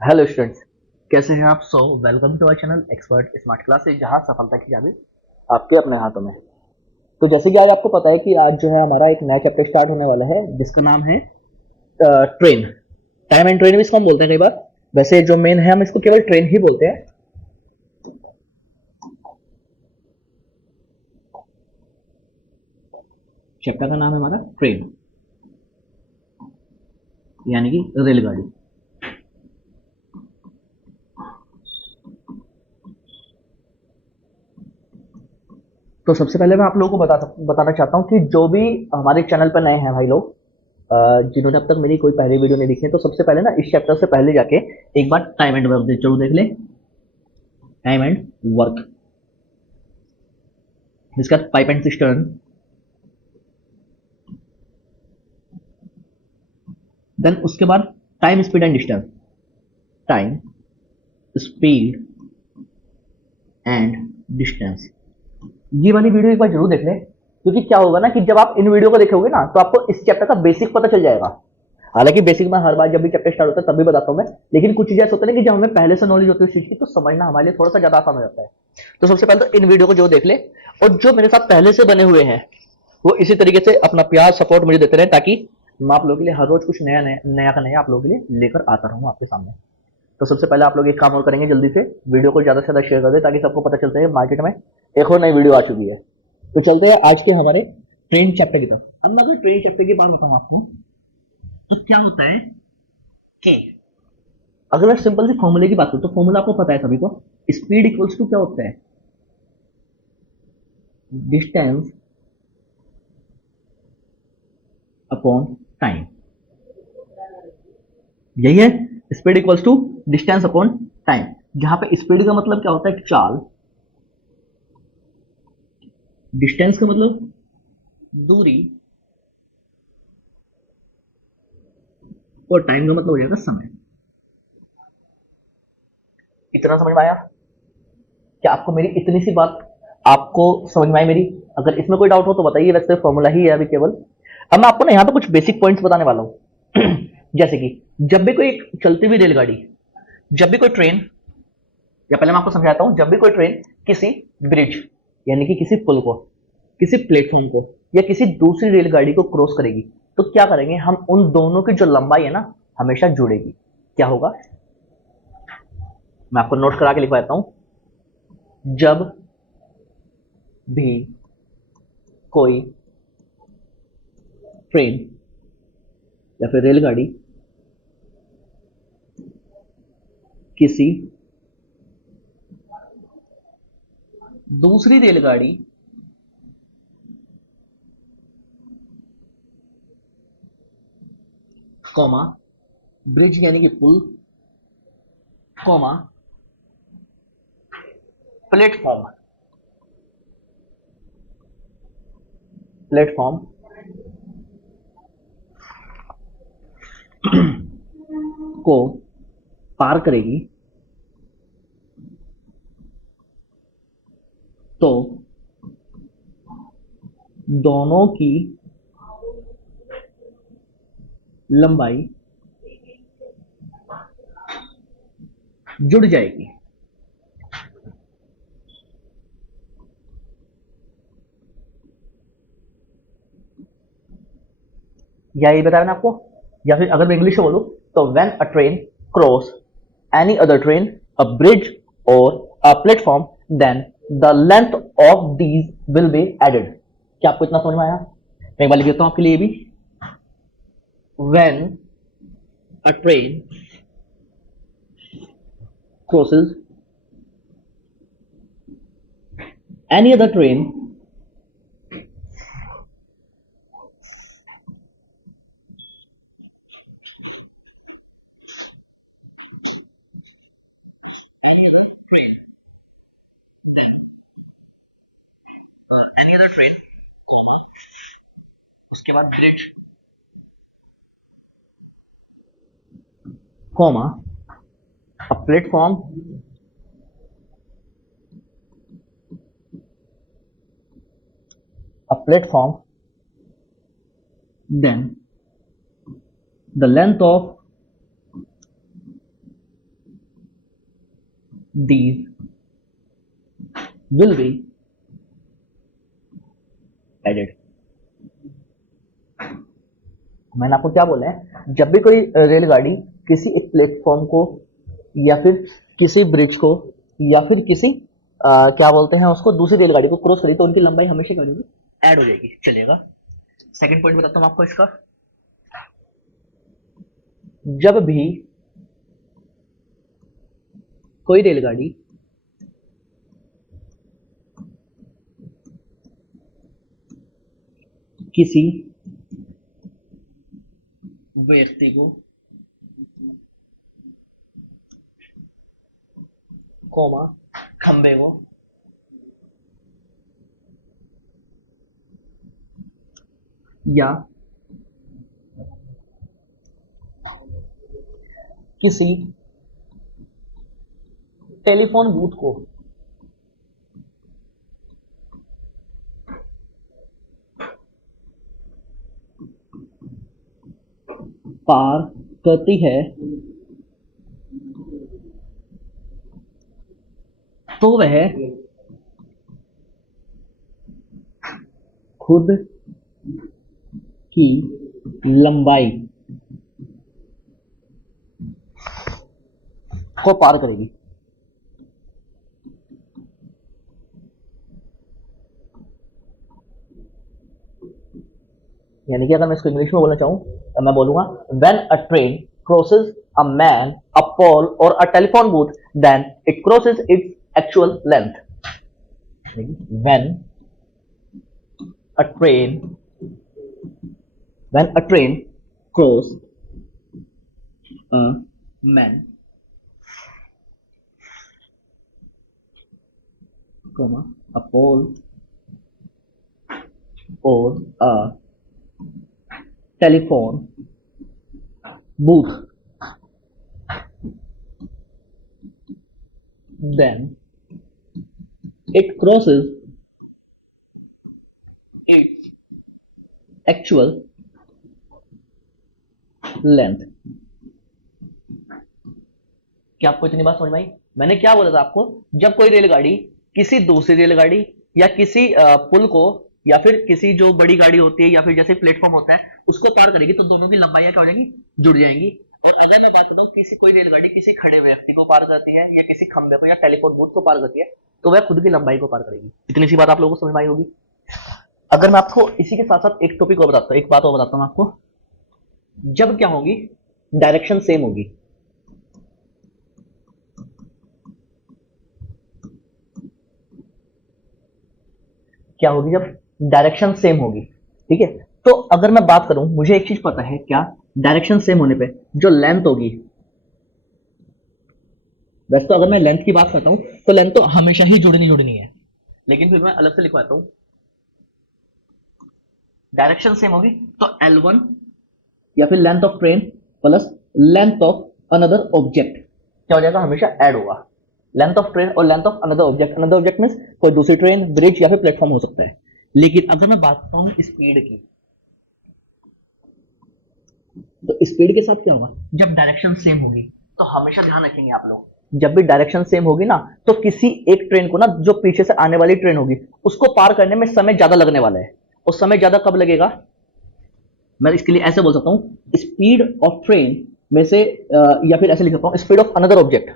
Hello students, कैसे हैं आप? Welcome to our channel expert smart classes, जहां सफलता की चाबी आपके अपने हाथों में है। तो जैसे कि आज आपको पता है कि आज जो है हमारा एक नया चैप्टर स्टार्ट होने वाला है, जिसका नाम है ट्रेन। टाइम एंड ट्रेन भी इसको हम बोलते हैं कई बार। वैसे जो मेन है, हम इसको केवल ट्रेन ही बोलते हैं। चैप्टर का नाम है हमारा ट्रेन, यानी कि रेलगाड़ी। तो सबसे पहले मैं आप लोगों को बताना चाहता हूँ कि जो भी हमारे चैनल पर नए हैं भाई लोग, जिन्होंने अब तक मेरी कोई पहली वीडियो नहीं देखी है, तो सबसे पहले ना इस चैप्टर से पहले जाके एक बार टाइम एंड वर्क जरूर देख लें। टाइम एंड वर्क, इसका पाइप एंड सिस्टर्न। देन उसके बाद time speed and distance. Time speed and distance, ये वाली वीडियो एक बार जरूर देख लें, क्योंकि क्या होगा ना कि जब आप इन वीडियो को देखोगे ना, तो आपको इस चैप्टर का बेसिक पता चल जाएगा। हालांकि बेसिक मैं हर बार जब भी चैप्टर स्टार्ट होता है तब भी बताता हूँ मैं, लेकिन कुछ चीजें ऐसे होते हैं ना कि जब हमें पहले से नॉलेज होती है उस चीज की, तो समझना हमारे लिए थोड़ा सा ज्यादा आसान हो जाता है। तो सबसे पहले तो इन वीडियो को जो देख ले, और जो मेरे साथ पहले से बने हुए हैं वो इसी तरीके से अपना प्यार सपोर्ट मुझे देते रहे, ताकि मैं आप लोगों के लिए हर रोज कुछ नया नया नया का नया आप लोगों के लिए लेकर आता रहूँ आपके सामने। तो सबसे पहले आप लोग एक काम और करेंगे, जल्दी से वीडियो को ज़्यादा से ज़्यादा शेयर कर दें, ताकि सबको पता चलता है मार्केट में एक और नई वीडियो आ चुकी है। तो चलते हैं आज के हमारे ट्रेन चैप्टर की तरफ। अब मैं अगर ट्रेन चैप्टर की बात बताऊँ आपको, तो क्या होता है कि अगर मैं सिंपल सी फॉर्मूले की बात करूँ, तो फॉर्मूला आपको पता है सभी को। स्पीड इक्वल्स टू क्या होता है? Distance upon time. यही है, speed equals to distance upon time. जहां पे स्पीड का मतलब क्या होता है? चाल। डिस्टेंस का मतलब दूरी, और टाइम का मतलब हो जाएगा समय। इतना समझ में आया? क्या आपको मेरी इतनी सी बात आपको समझ में आई मेरी? अगर इसमें कोई डाउट हो तो बताइए, वैसे फॉर्मूला ही है अभी केवल। अब मैं आपको ना यहाँ पे कुछ बेसिक पॉइंट्स बताने वाला हूँ। जैसे कि जब भी कोई चलती हुई रेलगाड़ी, जब भी कोई ट्रेन, या पहले मैं आपको समझाता हूँ, जब भी कोई ट्रेन किसी ब्रिज, यानी कि किसी पुल को, किसी प्लेटफॉर्म को, या किसी दूसरी रेलगाड़ी को क्रॉस करेगी, तो क्या करेंगे हम? उन दोनों की जो लंबाई है ना, हमेशा जुड़ेगी। क्या होगा? मैं आपको नोट करा के लिखवा देता हूँ। जब भी कोई ट्रेन या फिर रेलगाड़ी किसी दूसरी रेलगाड़ी, कॉमा, ब्रिज यानी कि पुल, कॉमा, प्लेटफॉर्म, प्लेटफॉर्म को पार करेगी, तो दोनों की लंबाई जुड़ जाएगी। या ये बताया ना आपको, या फिर अगर मैं इंग्लिश में बोलूं, तो when a train cross any other train, a bridge or a platform, then the length of these will be added. क्या आपको इतना समझ में आया? मैं एक बार लिख देता हूं आपके लिए भी। When a train crosses any other train, any other train, उसके बाद bridge, comma, a platform, a platform, then the length of these will be added। मैंने आपको क्या बोला है, जब भी कोई रेलगाड़ी किसी एक प्लेटफॉर्म को या फिर किसी ब्रिज को या फिर किसी क्या बोलते हैं उसको, दूसरी रेलगाड़ी को क्रॉस करी तो उनकी लंबाई हमेशा क्या होगी, ऐड हो जाएगी। चलेगा, सेकंड पॉइंट बताता हूं आपको इसका। जब भी कोई रेलगाड़ी किसी व्यक्ति को कोमा खंबे को या किसी टेलीफोन बूथ को पार करती है तो वह खुद की लंबाई को पार करेगी। यानी कि अगर मैं इसको इंग्लिश में बोलना चाहूं तो मैं बोलूंगा when a train crosses a man, a pole or a telephone booth then it crosses its actual length. When a train cross a man, a pole or a telephone booth, then it crosses its actual length। क्या आपको इतनी बात समझ में आई? मैंने क्या बोला था आपको, जब कोई रेलगाड़ी किसी दूसरी रेलगाड़ी या किसी पुल को या फिर किसी जो बड़ी गाड़ी होती है या फिर जैसे प्लेटफॉर्म होता है उसको पार करेगी तो दोनों की लंबाइयां क्या हो जाएंगी, जुड़ जाएंगी। और अगर मैं बात करता हूँ किसी कोई रेलगाड़ी किसी खड़े व्यक्ति को पार करती है या किसी खंबे को या टेलीफोन बूथ को पार करती है तो वह खुद की लंबाई को पार करेगी। इतनी सी बात आप लोगों को समझ में आई होगी। अगर मैं आपको इसी के साथ साथ एक टॉपिक और बताता हूँ, एक बात और बताता हूँ आपको, जब क्या होगी, डायरेक्शन सेम होगी। क्या होगी, जब डायरेक्शन सेम होगी, ठीक है। तो अगर मैं बात करूं, मुझे एक चीज पता है, क्या, डायरेक्शन सेम होने पे जो लेंथ होगी, वैसे तो अगर मैं लेंथ की बात करता हूं तो लेंथ तो हमेशा ही जुड़नी है, लेकिन फिर मैं अलग से लिखवाता हूं। डायरेक्शन सेम होगी तो L1 या फिर length of train plus length of another object क्या हो जाएगा, हमेशा ऐड होगा। लेंथ ऑफ ट्रेन और length of another object means कोई दूसरी ट्रेन, ब्रिज या फिर प्लेटफॉर्म हो सकता है। लेकिन अगर मैं बात करता हूं स्पीड की, तो स्पीड के साथ क्या होगा, जब डायरेक्शन सेम होगी तो हमेशा ध्यान रखेंगे आप लोग, जब भी डायरेक्शन सेम होगी ना तो किसी एक ट्रेन को ना, जो पीछे से आने वाली ट्रेन होगी उसको पार करने में समय ज्यादा लगने वाला है। और समय ज्यादा कब लगेगा, मैं इसके लिए ऐसे बोल सकता हूं, स्पीड ऑफ ट्रेन में से या फिर ऐसे लिख सकता हूं, speed of another object,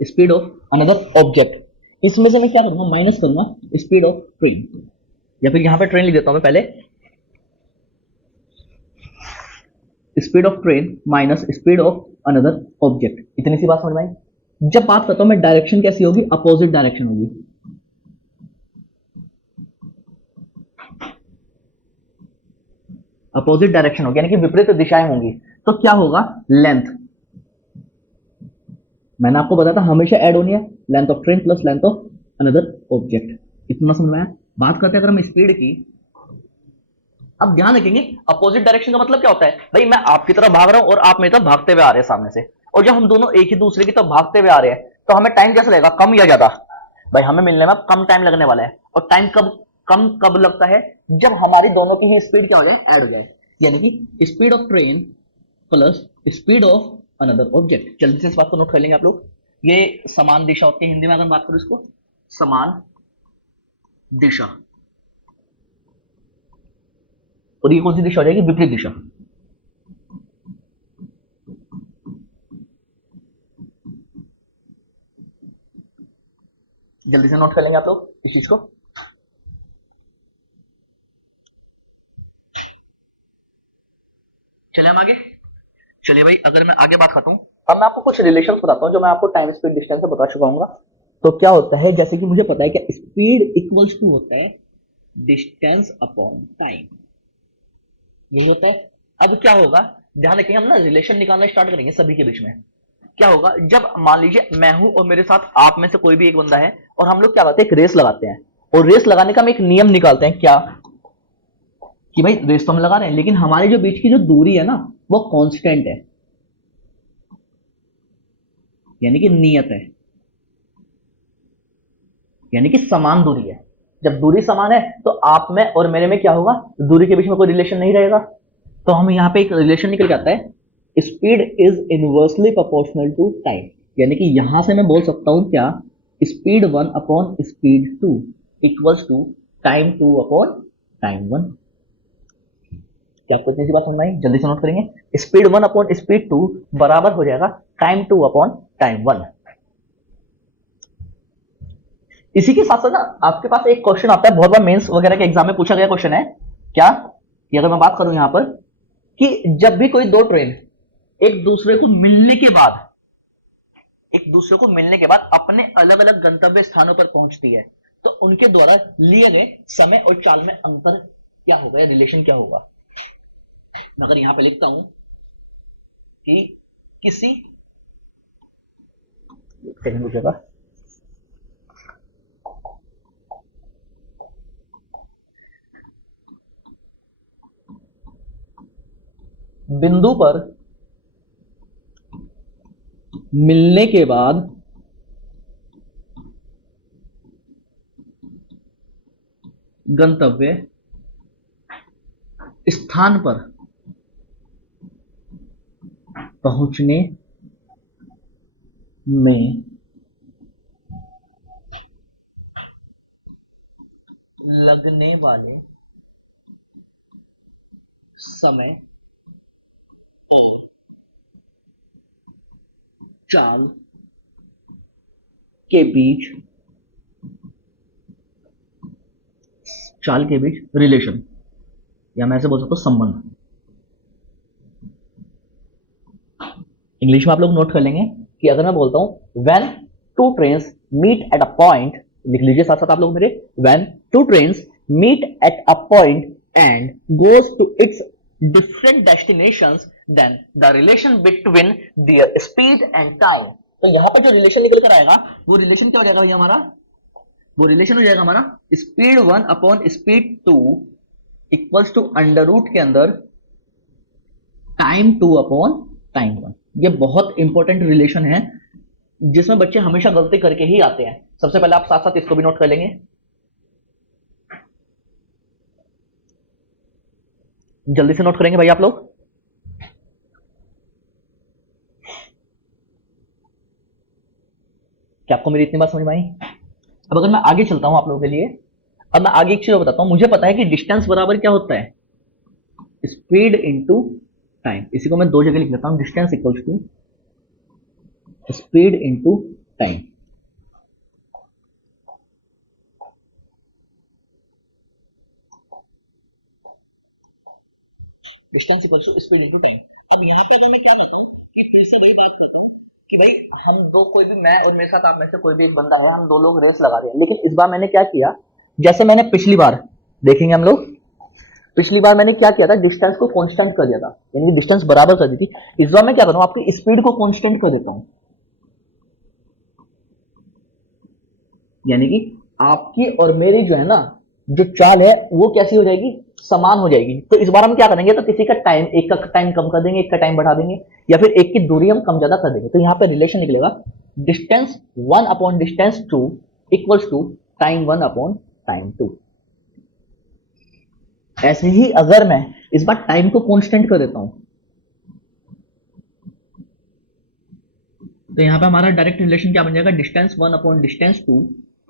speed of another object, इसमें से मैं क्या करूंगा, माइनस करूंगा स्पीड ऑफ ट्रेन, या फिर यहां पे ट्रेन लिख देता हूं मैं पहले, speed of train minus speed of another object. इतनी सी बात समझ में आई। जब बात करता हूं मैं डायरेक्शन कैसी होगी, अपोजिट डायरेक्शन होगी। अपोजिट डायरेक्शन होगी यानी कि विपरीत दिशाएं होंगी, तो क्या होगा, लेंथ, मैंने आपको बताया था हमेशा ऐड होनी है, length of train plus length of another object. इतना समझ में आया। बात करते हैं अगर हम स्पीड की, अब ध्यान रखेंगे अपोजिट डायरेक्शन का मतलब क्या होता है, भाई मैं आपकी तरफ भाग रहा हूं और आप मेरी तरफ भागते हुए आ रहे हैं सामने से, और जब हम दोनों एक ही दूसरे की तरफ भागते हुए आ रहे हैं तो हमें टाइम कैसा लगेगा, कम या ज्यादा, भाई हमें मिलने में कम टाइम लगने वाला है। और टाइम कब लगता है, जब हमारी दोनों की ही स्पीड क्या हो जाए, ऐड हो जाए। यानी कि speed of train plus speed of another object. जल्दी से इस बात को नोट कर लेंगे आप लोग। ये समान दिशा होती है, हिंदी में अगर बात करूं इसको, समान दिशा। और ये कौन सी दिशा हो जाएगी? विपरीत दिशा। जल्दी से नोट कर लेंगे आप लोग इस चीज को। चलिए हम आगे। चलिए भाई, अगर मैं आगे बात करता हूँ, अब मैं आपको कुछ रिलेशंस बताता हूँ जो मैं आपको टाइम स्पीड डिस्टेंस से बता चुका हूँ। तो क्या होता है, जैसे कि मुझे पता है कि स्पीड इक्वल्स टू होता है डिस्टेंस अपॉन टाइम, यही होता है। अब क्या होगा, ध्यान रखिए, हम ना रिलेशन निकालना स्टार्ट करेंगे सभी के बीच में। क्या होगा, जब मान लीजिए मैं हूं और मेरे साथ आप में से कोई भी एक बंदा है, और हम लोग क्या करते हैं, एक रेस लगाते हैं। और रेस लगाने का हम एक नियम निकालते हैं, क्या कि भाई रेस तो हम लगा रहे हैं, लेकिन हमारे जो बीच की जो दूरी है ना, वो कांस्टेंट है, यानी कि नियत है, यानी कि समान दूरी है। जब दूरी समान है तो आप में और मेरे में क्या होगा, दूरी के बीच में कोई रिलेशन नहीं रहेगा। तो हम यहाँ पे एक रिलेशन निकल जाता है, speed is inversely proportional to time. यानी कि यहां से मैं बोल सकता हूं क्या, speed 1 upon speed 2 equals to time 2 upon time 1। क्या आपको इतनी सी बात समझ में आई? जल्दी से नोट करेंगे, स्पीड 1 अपॉन स्पीड 2 बराबर हो जाएगा टाइम 2 अपॉन टाइम 1। इसी के साथ साथ ना आपके पास एक क्वेश्चन आता है, बहुत बार मेंस वगैरह के एग्जाम में पूछा गया क्वेश्चन है, क्या कि अगर मैं बात करूं यहां पर कि जब भी कोई दो ट्रेन एक दूसरे को मिलने के बाद, एक दूसरे को मिलने के बाद अपने अलग अलग गंतव्य स्थानों पर पहुंचती है, तो उनके द्वारा लिए गए समय और चाल में अंतर क्या होगा, या रिलेशन क्या होगा। मैं अगर यहां पे लिखता हूं कि किसी सेकंड रुकेगा, बिंदु पर मिलने के बाद गंतव्य स्थान पर पहुंचने में लगने वाले समय और चाल के बीच, चाल के बीच रिलेशन, या मैं ऐसे बोल सकता हूं संबंध। इंग्लिश में आप लोग नोट कर लेंगे कि अगर मैं बोलता हूं when two trains meet at a point, लिख लीजिए साथ साथ आप लोग मेरे, when two trains meet at a point and goes to its different destinations, then the relation between their speed and time. तो यहां पर जो रिलेशन निकल कर आएगा, वो रिलेशन क्या हो जाएगा भैया हमारा, वो रिलेशन हो जाएगा हमारा speed 1 upon speed 2 equals to under root के अंदर टाइम 2 अपॉन टाइम 1। ये बहुत इंपॉर्टेंट रिलेशन है जिसमें बच्चे हमेशा गलती करके ही आते हैं। सबसे पहले आप साथ साथ इसको भी नोट कर लेंगे, जल्दी से नोट करेंगे भाई आप लोग। क्या आपको मेरी इतनी बात समझ में आई? अब अगर मैं आगे चलता हूं आप लोगों के लिए, अब मैं आगे एक चीज बताता हूं। मुझे पता है कि डिस्टेंस बराबर क्या होता है, स्पीड इंटू टाइम। इसी को मैं दो जगह लिख लेता हूं, distance equals to speed into time. Distance equals to speed into time. अब यहाँ पे अगर मैं क्या लिखूं, कि फिर से वही बात करता हूँ कि भाई हम दो, कोई भी, मैं और मेरे साथ आप में से कोई भी एक बंदा है, हम दो लोग रेस लगा रहे हैं। लेकिन इस बार मैंने क्या किया, जैसे मैंने पिछली बार, देखेंगे हम लोग, पिछली बार मैंने क्या किया था, डिस्टेंस को कांस्टेंट कर दिया था, यानी कि डिस्टेंस बराबर कर दी थी। इस बार मैं क्या करूँ, आपकी स्पीड को कांस्टेंट कर देता हूँ, यानी कि आपकी और मेरी जो है ना, जो चाल है वो कैसी हो जाएगी, समान हो जाएगी। तो इस बार हम क्या करेंगे, तो किसी का टाइम, एक का टाइम कम कर देंगे, एक का टाइम बढ़ा देंगे, या फिर एक की दूरी हम कम ज्यादा कर देंगे। तो यहाँ पे रिलेशन निकलेगा distance 1 upon distance 2 equals to time 1 upon time 2। ऐसे ही अगर मैं इस बार टाइम को कांस्टेंट कर देता हूं, तो यहाँ पे हमारा डायरेक्ट रिलेशन क्या बन जाएगा, distance 1 upon distance 2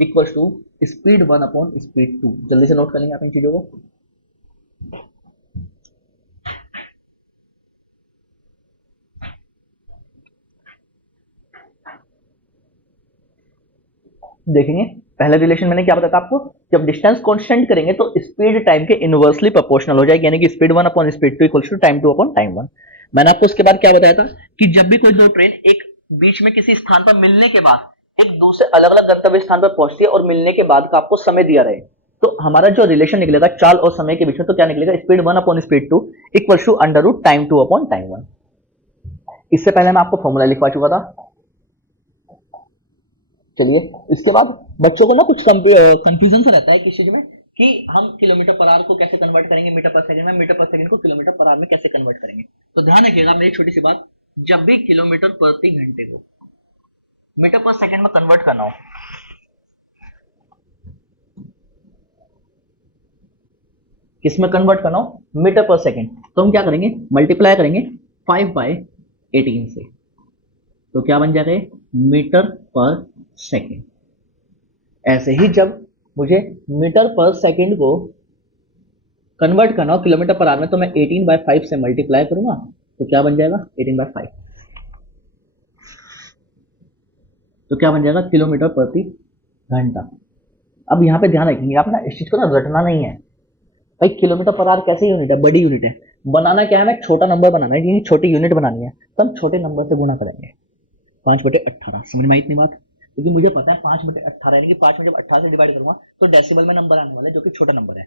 equals to speed 1 upon speed 2। जल्दी से नोट कर लेंगे आप इन चीजों को। देखेंगे पहले रिलेशन मैंने क्या बताया था आपको, जब डिस्टेंस कांस्टेंट करेंगे तो स्पीड टाइम के इनवर्सली प्रोपोर्शनल हो जाएगी, यानी कि speed 1 upon speed 2 equals to time 2 upon time 1। मैंने आपको उसके बाद क्या बताया था कि जब भी कोई दो ट्रेन एक बीच में किसी स्थान पर मिलने के बाद एक दूसरे अलग अलग गंतव्य स्थान पर पहुंचती है और मिलने के बाद का आपको समय दिया रहे, तो हमारा जो रिलेशन निकलेगा चाल और समय के बीच में, तो क्या निकलेगा, speed 1 upon speed 2 equals to under root time 2 upon time 1। इससे पहले मैं आपको फॉर्मूला लिखवा चुका था। चलिए इसके बाद बच्चों को ना कुछ कंफ्यूजन सा रहता है किस चीज में, कि हम किलोमीटर पर आवर को कैसे कन्वर्ट करेंगे मीटर पर सेकंड में, मीटर पर सेकंड को किलोमीटर पर आवर में कैसे कन्वर्ट करेंगे। तो ध्यान रखिएगा मेरी छोटी सी बात, जब भी किलोमीटर प्रति घंटे को मीटर पर सेकंड में कन्वर्ट करना हो, किस में कन्वर्ट करना हो, मीटर पर सेकंड, तो हम क्या करेंगे, मल्टीप्लाई करेंगे 5/18 से, तो क्या बन जाएगा, मीटर पर सेकंड। ऐसे ही जब मुझे मीटर पर सेकंड को कन्वर्ट करना हो किलोमीटर पर आवर में, तो मैं 18/5 से मल्टीप्लाई करूंगा, तो क्या बन जाएगा 18/5, तो क्या बन जाएगा किलोमीटर प्रति घंटा। अब यहाँ पे ध्यान रखेंगे आप ना, इस चीज को ना रटना नहीं है भाई, किलोमीटर पर आवर कैसे यूनिट है, बड़ी यूनिट है, बनाना क्या है, हमें छोटा नंबर बनाना है, यानी छोटी यूनिट बनानी है, तो हम छोटे नंबर से गुणा करेंगे। 5/18, समझ में आई इतनी बात, क्योंकि मुझे पता है 5/18 यानी कि 5 में जब 18 से डिवाइड करूंगा तो डेसिबल में नंबर आने वाला है, जो कि छोटा नंबर है।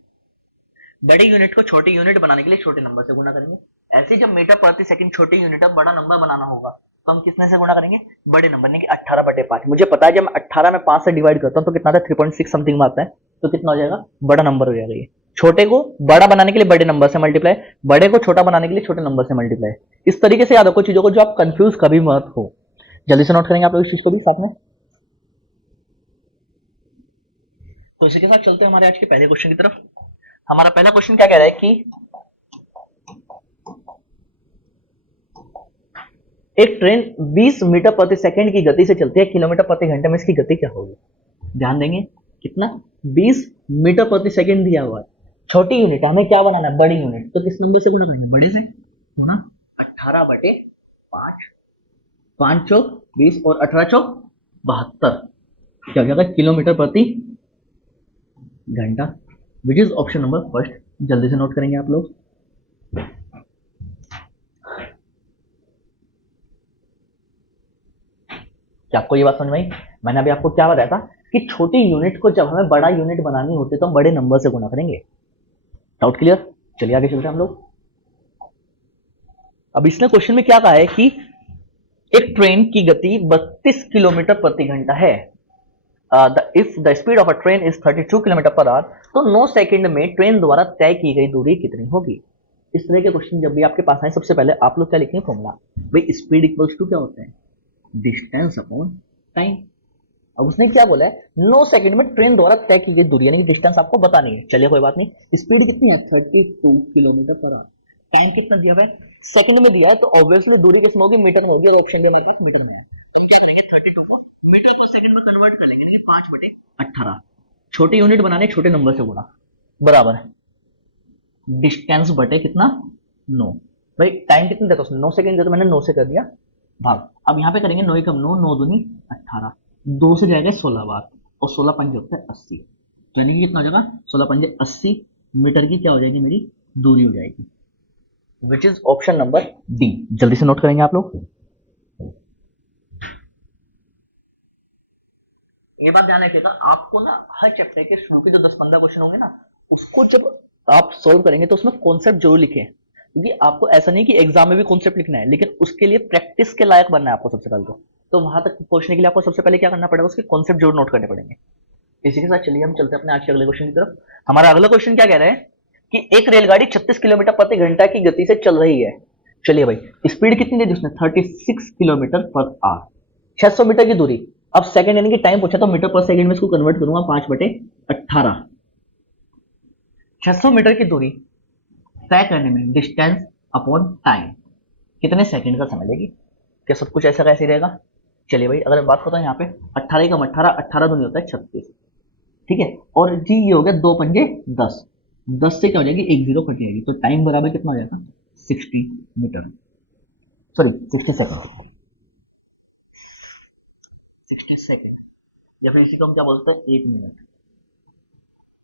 बड़ी यूनिट को छोटी यूनिट बनाने के लिए छोटे नंबर से गुणा करेंगे। ऐसे जब मीटर प्रति सेकंड छोटी यूनिट है, बड़ा नंबर बनाना होगा, तो हम किसने से गुणा करेंगे, बड़े नंबर ने, कि 18/5। मुझे पता है जब मैं 18 में 5 से डिवाइड करता हूँ तो कितना था, 3.6 समथिंग में आता है, तो कितना हो जाएगा, बड़ा नंबर हो जाएगा ये। छोटे को बड़ा बनाने के लिए बड़े नंबर से मल्टीप्लाई, बड़े को छोटा बनाने के लिए छोटे नंबर से मल्टीप्लाई। इस तरीके से याद रखो चीजों को, जो आप कंफ्यूज कभी मत हो। जल्दी से नोट करेंगे आप लोग इस चीज को भी साथ में। तो इसी के साथ चलते हैं हमारे आज के पहले क्वेश्चन की तरफ। हमारा पहला क्वेश्चन क्या कह रहा है कि एक ट्रेन 20 मीटर प्रति सेकंड की गति से चलती है, किलोमीटर प्रति घंटे में इसकी गति क्या होगी। ध्यान देंगे कितना, 20 मीटर प्रति सेकंड दिया हुआ है, छोटी यूनिट, हमें क्या बनाना है, बड़ी यूनिट, तो किस नंबर से गुणा करेंगे, बड़े से गुणा 18/5, 5 चौक 20 और 18 चौक 72, क्या हो जाएगा, किलोमीटर प्रति घंटा, विच इज ऑप्शन नंबर फर्स्ट। जल्दी से नोट करेंगे आप लोग। क्या आपको ये बात समझ में आई, मैंने अभी आपको क्या बताया था कि छोटी यूनिट को जब हमें बड़ा यूनिट बनानी होती है तो हम बड़े नंबर से गुणा करेंगे। डाउट क्लियर, चलिए आगे चलते हैं हम लोग। अब इसने क्वेश्चन में क्या कहा है कि एक ट्रेन की गति 32 किलोमीटर प्रति घंटा है, if the speed of a train is 32 kilometre per our, तो 9 सेकंड में ट्रेन द्वारा तय की गई दूरी कितनी होगी। इस तरह के क्वेश्चन जब भी आपके पास आए, सबसे पहले आप लोग क्या लिखेंगे, फॉर्मूला, भाई स्पीड इक्वल्स टू क्या होता है, डिस्टेंस अपॉन टाइम। अब उसने क्या बोला है, 9 सेकंड में ट्रेन द्वारा तय की गई दूरी, यानी कि डिस्टेंस आपको बतानी है। चलिए कोई बात नहीं, स्पीड कितनी है, 32 किलोमीटर पर आवर, टाइम कितना दिया हुआ है, सेकंड में दिया है, तो ऑब्वियसली दूरी किसमें होगी, मीटर में होगी, और ऑप्शन भी हमारे पास मीटर में है, तो क्या करेंगे 32 को मीटर पर सेकंड में कन्वर्ट कर लेंगे, यानी 5/18, छोटी यूनिट बनाने छोटे नंबर से गुणा, बराबर है डिस्टेंस बटे कितना, 9। भाई टाइम कितना देता है, 9 सेकंड देता, तो मैंने 9 से कर दिया भाग। अब यहाँ पे करेंगे 9 कम 9, 9 दूनी 18, 2 से जाएगा 16 बार, और 16 पंजे होता है 80, तो यानी कि कितना हो जाएगा, 16 पंजे 80 मीटर की क्या हो जाएगी, मेरी दूरी हो जाएगी, विच इज ऑप्शन नंबर डी। जल्दी से नोट करेंगे आप लोग। ये बात ध्यान रखिएगा, आपको ना हर चैप्टर के शुरू के जो 10-15 क्वेश्चन होंगे ना, उसको जब आप सोल्व करेंगे तो उसमें कॉन्सेप्ट जरूर लिखें, क्योंकि आपको ऐसा नहीं कि एग्जाम में भी कॉन्सेप्ट लिखना है, लेकिन उसके लिए प्रैक्टिस के लायक बनना है आपको सबसे पहले। तो वहां तक पहुंचने के लिए आपको सबसे पहले क्या करना पड़ेगा, उसके कॉन्सेप्ट जरूर नोट करने पड़ेंगे। इसी के साथ चलिए हम चलते हैं अपने आज के अगले क्वेश्चन की तरफ। हमारा अगला क्वेश्चन क्या कह रहा है कि एक रेलगाड़ी 36 किलोमीटर प्रति घंटा की गति से चल रही है। चलिए भाई, स्पीड कितनी दी उसने, 36 किलोमीटर पर आवर, 600 मीटर की दूरी। अब सेकंड यानी कि टाइम पूछा, तो मीटर पर सेकंड में इसको कन्वर्ट करूंगा 5/18, 600 मीटर की दूरी तय करने में डिस्टेंस अपॉन टाइम कितने सेकंड का समय लेगी। क्या सब कुछ ऐसा कैसे रहेगा, चलिए भाई, अगर मैं बात करता हूँ यहाँ पे 18 कम 18, 18 दूनी होता है 36, ठीक है। और जी ये हो गया 2 पंजे 10, 10 से क्या हो जाएगी, एक जीरो कट जाएगी, तो टाइम बराबर कितना हो जाएगा, 60 मीटर, सॉरी 60 सेकंड, 60 सेकंड, या फिर इसी को हम क्या बोलते हैं, एक मिनट।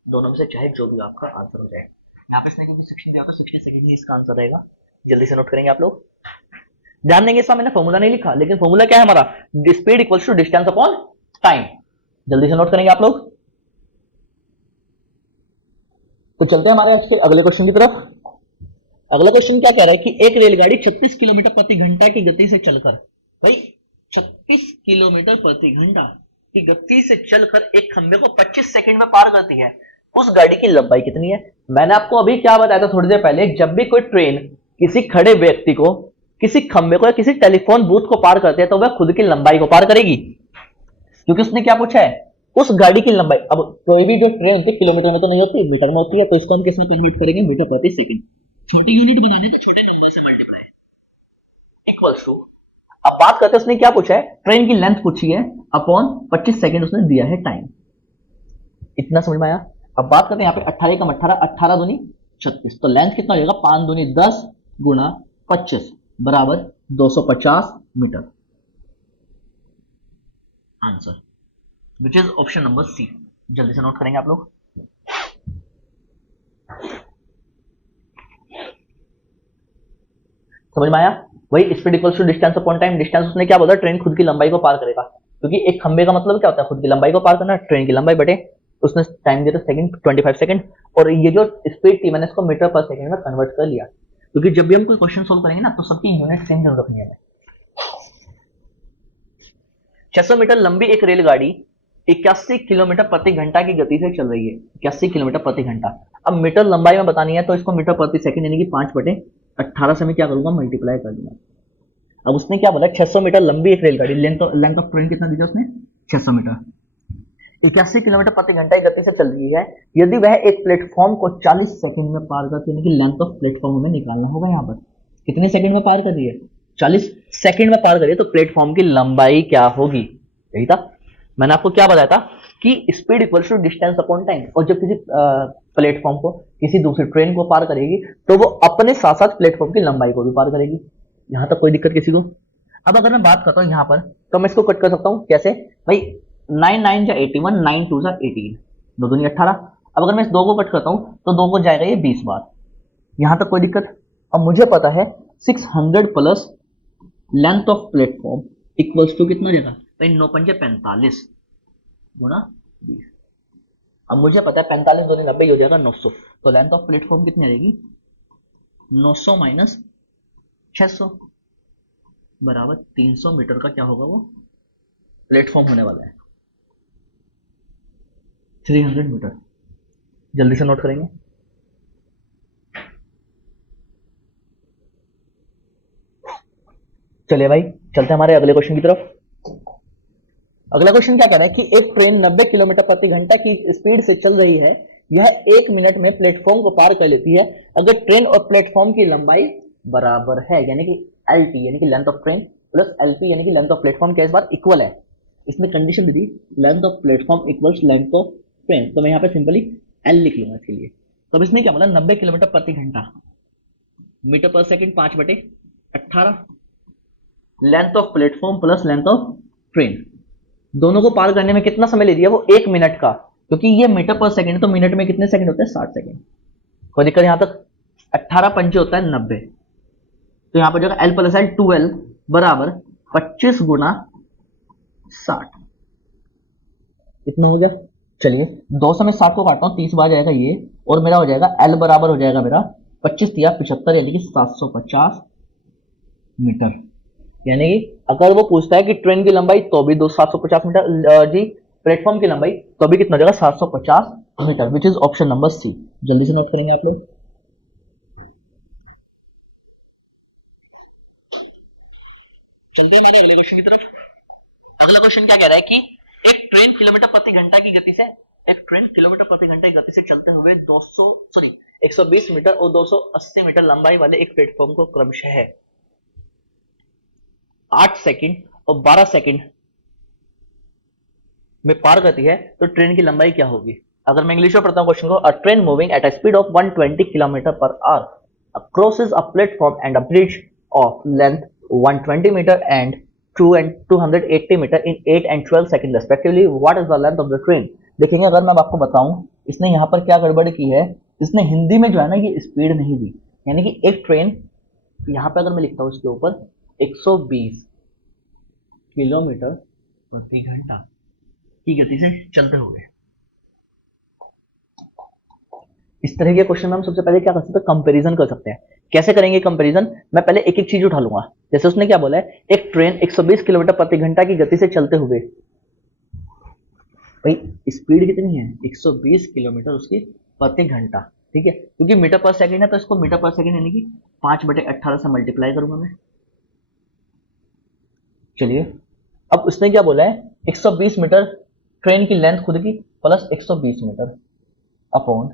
दोनों में से चाहे जो भी आपका आंसर हो जाए। यहाँ पे इसने क्योंकि 60 दिया था, 60 सेकंड ही इसका आंसर रहेगा। जल्दी से नोट करेंगे आप लोग। ध्यान देंगे, इसका मैंने फॉर्मूला नहीं लिखा, लेकिन फॉर्मूला क्या है हमारा, speed equals to distance upon time. जल्दी से नोट करेंगे आप लोग। तो चलते हैं हमारे आज के अगले क्वेश्चन की तरफ। अगला क्वेश्चन क्या कह रहा है कि एक रेलगाड़ी 36 किलोमीटर प्रति घंटा की गति से चलकर, भाई 36 किलोमीटर प्रति घंटा की गति से चलकर एक खंबे को 25 सेकंड में पार करती है, उस गाड़ी की लंबाई कितनी है। मैंने आपको अभी क्या बताया था थोड़ी देर पहले, जब भी कोई ट्रेन किसी खड़े व्यक्ति को, किसी खंबे को या किसी टेलीफोन बूथ को पार करते हैं तो वह खुद की लंबाई को पार करेगी, क्योंकि उसने क्या पूछा है, उस गाड़ी की लंबाई। अब कोई भी जो ट्रेन होती है किलोमीटर में तो नहीं होती, मीटर में होती है, तो इसको हम किस में कन्वर्ट करेंगे, मीटर प्रति सेकंड। छोटी यूनिट बनाने तो छोटे नंबर से मल्टीप्लाई इक्वल्स टू, अब बात करते हैं उसने क्या पूछा है, ट्रेन की लेंथ पूछी है अपॉन 25 सेकंड उसने दिया है टाइम। इतना समझ में आया। अब बात करते हैं यहाँ पे 18 कम 18, 18 दूनी 36, तो लेंथ कितना हो जाएगा, 5 दूनी 10 गुना 25 बराबर 250 metre. Answer which is option number C. जल्दी से नोट करेंगे आप लोग। समझ में आया। वही speed equals to distance upon time, distance उसने क्या बोला, ट्रेन खुद की लंबाई को पार करेगा, क्योंकि एक खंबे का मतलब क्या होता है, खुद की लंबाई को पार करना, ट्रेन की लंबाई बटे उसने टाइम दिया था सेकंड 25 सेकंड, और ये जो स्पीड थी मैंने इसको मीटर पर सेकंड में कन्वर्ट कर लिया, क्योंकि जब भी हम कोई क्वेश्चन सोल्व करेंगे ना तो सबकी यूनिट सेम जरूर रखनी है। 600 मीटर लंबी एक रेलगाड़ी 81 किलोमीटर प्रति घंटा की गति से चल रही है, 81 किलोमीटर प्रति घंटा। अब मीटर लंबाई में बतानी है तो इसको मीटर प्रति सेकंड यानी कि 5 बटे 18 से मैं क्या करूंगा, मल्टीप्लाई कर दूंगा। अब उसने क्या बोला, 600 मीटर लंबी एक रेलगाड़ी, लेंथ ऑफ ट्रेन कितना दिया उसने, 600 मीटर, 81 किलोमीटर प्रति घंटा की गति से चल रही है, यदि वह एक प्लेटफॉर्म को 40 सेकंड में पार करती है, यानी कि लेंथ ऑफ प्लेटफॉर्म हमें निकालना होगा। यहाँ पर कितने सेकंड में पार कर रही है, 40 सेकंड में पार कर रही है, तो प्लेटफॉर्म की लंबाई क्या होगी, यही था। मैंने आपको क्या बताया था कि speed equals to distance upon time, और जब किसी प्लेटफॉर्म को किसी दूसरी ट्रेन को पार करेगी तो वो अपने साथ साथ प्लेटफॉर्म की लंबाई को भी पार करेगी। यहां तक कोई दिक्कत किसी को। अब अगर मैं बात करता हूं यहाँ पर, तो मैं इसको कट कर सकता हूं कैसे, भाई 9 9 जा 81, 9 2 जा 18, दो दूनी 18। अब अगर मैं इस दो को कट करता हूं तो दो को जाएगा ये 20 बार। यहां तक कोई दिक्कत। अब मुझे पता है 600 plus length of platform equals to कितना जाएगा भाई, 9 पंजे 45 गुना 20। अब मुझे पता है 45 दूनी 90 हो जाएगा 900, तो लेंथ ऑफ प्लेटफॉर्म कितनी आ जाएगी, 900 माइनस 600 बराबर 300 मीटर का क्या होगा, वो प्लेटफॉर्म होने वाला है, 300 मीटर। जल्दी से नोट करेंगे। चलिए भाई, चलते हैं हमारे अगले क्वेश्चन की तरफ। अगला क्वेश्चन क्या कह रहा है कि एक ट्रेन 90 किलोमीटर प्रति घंटा की स्पीड से चल रही है, यह एक मिनट में प्लेटफॉर्म को पार कर लेती है अगर ट्रेन और प्लेटफॉर्म की लंबाई बराबर है, यानी कि LT यानी कि length of train plus LP यानी कि लेंथ ऑफ प्लेटफॉर्म क्या इस बार इक्वल है। इसने कंडीशन दी थी length of platform equals length of train, तो मैं यहाँ पे सिंपली L लिख लूंगा इसके लिए। तो अब इसने क्या बोला, 90 किलोमीटर प्रति घंटा, मीटर पर सेकंड 5 बटे 18, length of platform plus length of train, दोनों को पार करने में कितना समय ले दिया, वो 1 मिनट का, क्योंकि ये मीटर पर सेकंड, तो मिनट में कितने सेकंड होते हैं, 60 सेकंड। कोई दिक्कत यहां तक, 18 पंचे होता है 90, तो यहां पर जो L प्लस L 12 बराबर 25 गुना 60, इतना हो गया। चलिए 200 में 60 को काटता हूँ, 30 बार जाएगा ये, और मेरा हो जाएगा L बराबर हो जाएगा मेरा 25 या 75 यानी कि 750 मीटर। यानी कि अगर वो पूछता है कि ट्रेन की लंबाई तो भी 750 मीटर जी, प्लेटफॉर्म की लंबाई तो भी कितना हो जाएगा, 750 metre, which is option number C. जल्दी से नोट करेंगे आप लोग। चलते हैं हमारे अगले क्वेश्चन की तरफ। अगला क्वेश्चन क्या कह रहा है कि एक ट्रेन किलोमीटर प्रति घंटा की गति से, एक ट्रेन किलोमीटर प्रति घंटा की गति से चलते हुए 120 मीटर और 280 मीटर लंबाई वाले एक प्लेटफॉर्म को क्रमशः 8 सेकंड और 12 सेकंड में पार करती है तो ट्रेन की लंबाई क्या होगी? अगर मैं इंग्लिश में पढ़ता हूँ क्वेश्चन को, a train moving at a speed of 120 kilometre per hour crosses a platform and a bridge of length 120 metre and 2 and 280 metre in 8 and 12 second respectively, what is the length of the train? देखेंगे, अगर मैं आपको बताऊं, इसने यहाँ पर क्या गड़बड़ की है, इसने हिंदी में जो है ना ये स्पीड नहीं दी, यानी कि एक ट्रेन, यहाँ पे अगर मैं लिखता हूँ इसके ऊपर 120 किलोमीटर प्रति घंटा की गति से चलते हुए, इस तरह के क्वेश्चन में हम सबसे पहले क्या कर सकते हैं, कंपैरिजन कर सकते हैं। कैसे करेंगे कंपैरिजन? मैं पहले एक एक चीज उठा लूंगा। जैसे उसने क्या बोला है, एक ट्रेन 120 किलोमीटर प्रति घंटा की गति से चलते हुए, भाई स्पीड कितनी है, 120 किलोमीटर उसकी प्रति घंटा, ठीक है, क्योंकि मीटर पर सेकंड है तो इसको मीटर पर सेकंड यानी कि 5/18 से मल्टीप्लाई करूंगा मैं। चलिए, अब उसने क्या बोला है, 120 मीटर ट्रेन की लेंथ खुद की प्लस 120 मीटर अपॉन